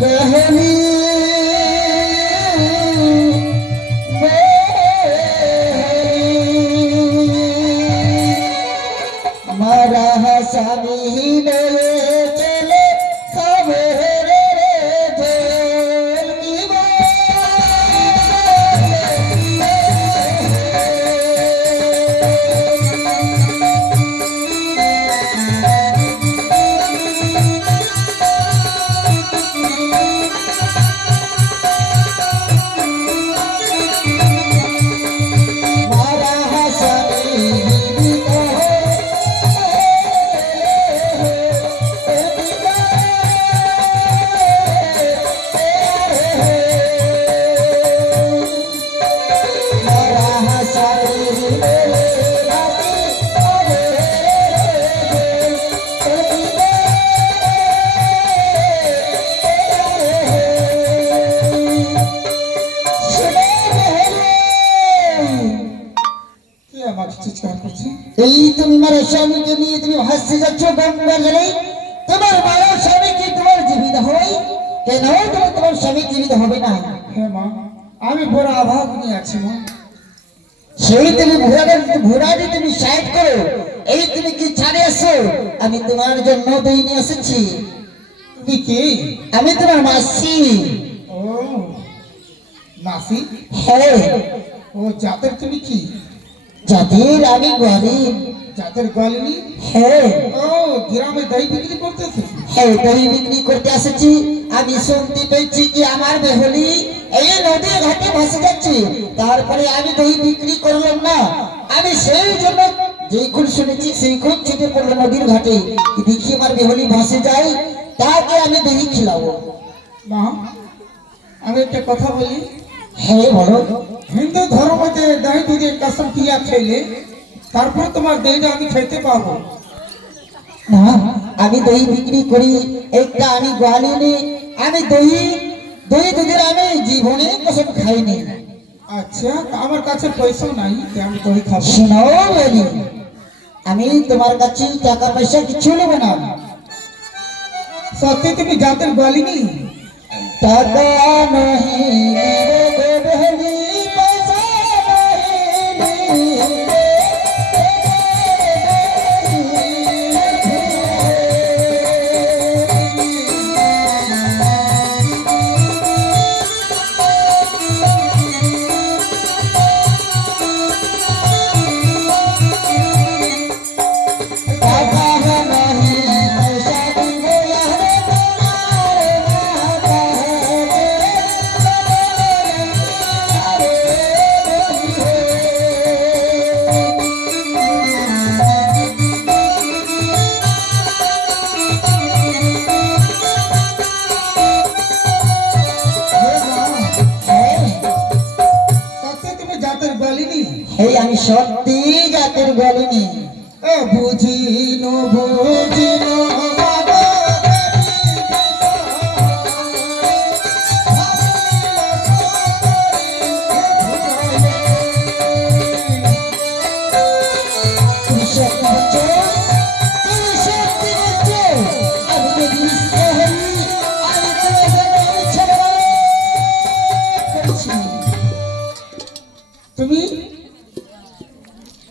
बहनी मारा हसामी मेरे चले खबर তুমি মার স্বামীকে নিয়ে তুমি হাসতে যাচ্ছ গঙ্গার জলে তোমার মায়ের স্বামী কি তোমার জীবিত হয় কেন তোমার স্বামী জীবিত হবে না? হ্যাঁ মা, আমি বড় অভাব নিয়ে আছি মা। সেই তুমি ঘোড়াটি তুমি সাইড করো, এই তুমি কি ছাড়ে আসো? আমি তোমার জন্য দই নিয়ে এসেছি। তুমি কি? আমি তোমার মাসি। ও মাসি? হ্যাঁ। ও জাতের তুমি কি? জাতের আমি গরিব। জাতের গলিনি? হ্যাঁ। ও গ্রামে দই বিক্রি করতেছে? হ্যাঁ, দই বিক্রি করতে এসেছি। আমি শুনতে পেয়েছি কি আমার বেহলি এই নদীর ঘাটে ভাসে যাচ্ছে, তারপরে আমি দই বিক্রি করলাম না। আমি সেই জন্য যেইক্ষণ শুনেছি সেইক্ষণ ছুটে পড়লো নদীর ঘাটে, দেখি আমার বেহলি ভাসে যায়, তাকে আমি দই খিলাবো। মা, আমি একটা কথা বলি। হ্যাঁ বলো। হিন্দু ধর্মতে দই দুধের কসম কিয়া খেলে তারপর তোমার দইটা আমি খেতে পাবো না। আমি দই বিক্রি করি একটা, আমি গোয়ালিনি, আমি দই দুধের আমি জীবনে কসম খাইনি। আচ্ছা, আমার কাছে পয়সা নাই, আমি দই খাবো। শোনো বলি, আমি তোমার কাছে টাকা পয়সা কিছু নেব না। সত্যি তুমি জাতের গলিনি? টাকা নহি রে বেহলি, পয়সা নহি আমি সত্যি জাতের গলিনি। বুঝিনো বুঝিনো তুমি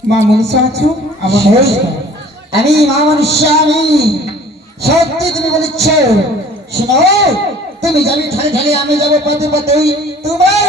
মা মনসা আছো? আমি মা মনুষ্য, আমি সত্যি তুমি বলেছ। শোনো, তুমি যাবি ঠালে ঠালে, আমি যাবো পথে পথে, তোমার